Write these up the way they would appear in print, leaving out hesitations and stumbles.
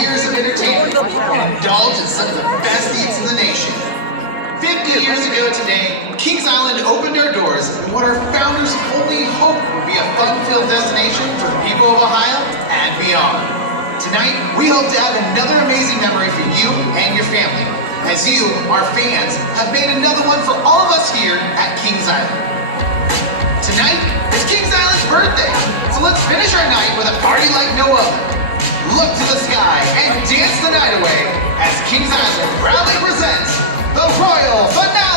years of entertainment and indulge in some of the best eats in the nation. 50 years ago today, Kings Island opened our doors in what our founders only hoped would be a fun-filled destination for the people of Ohio and beyond. Tonight, we hope to have another amazing memory for you and your family, as you, our fans, have made another one for all of us here at Kings Island. Tonight is Kings Island's birthday, so let's finish our night with a party like no other. Look to the sky and dance the night away as Kings Island proudly presents the Royal Finale!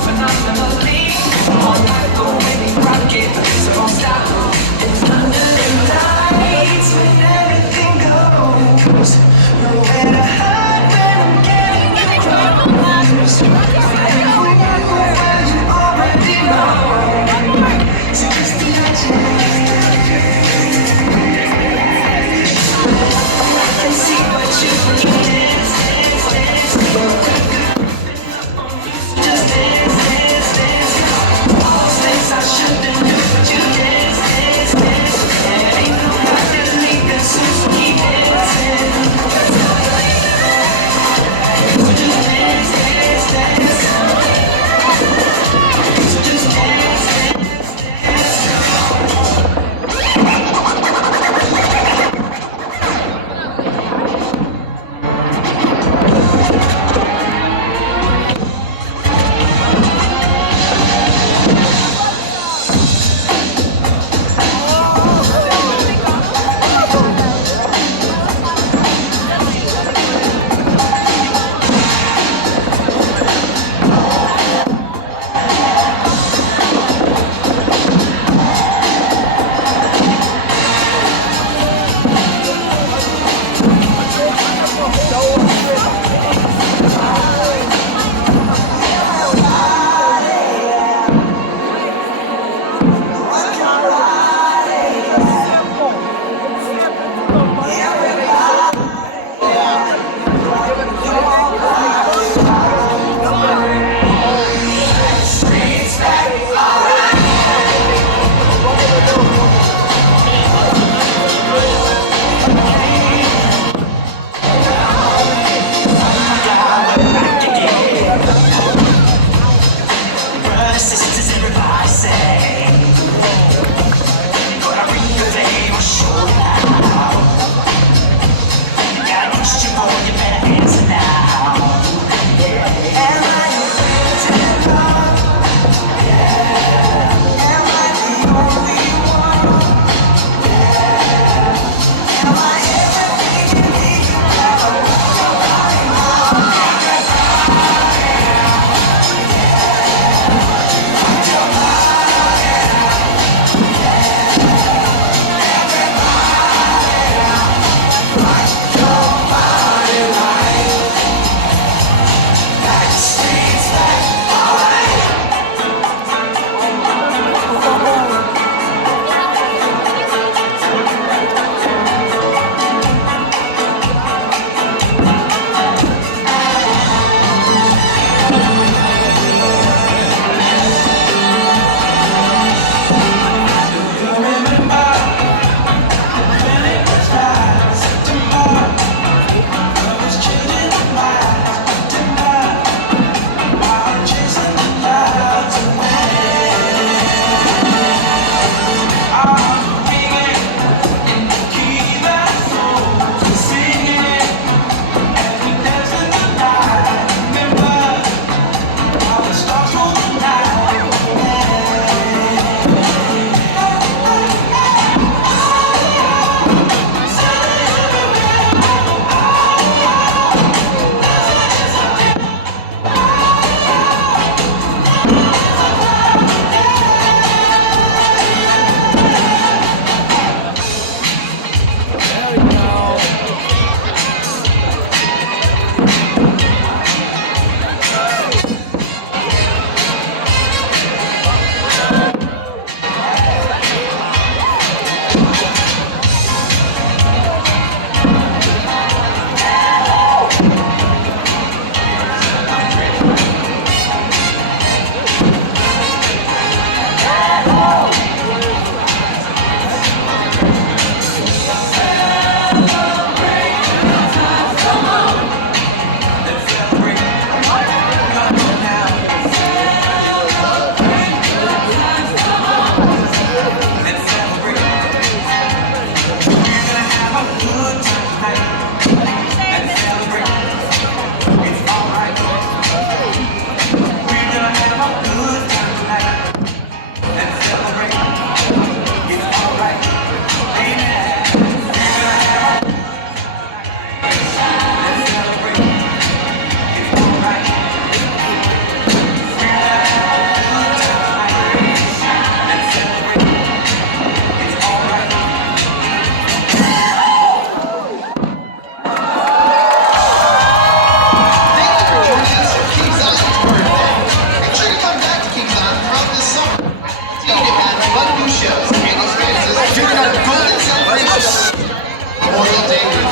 Phenomenally, all night, go, baby, rock it, so don't stop. sisters, everybody say. Gonna bring the day, we'll show now. You gotta push your boy, you better answer now. Am I your favorite dog? Am I the only one? Am I everything you need to know? Memorial Day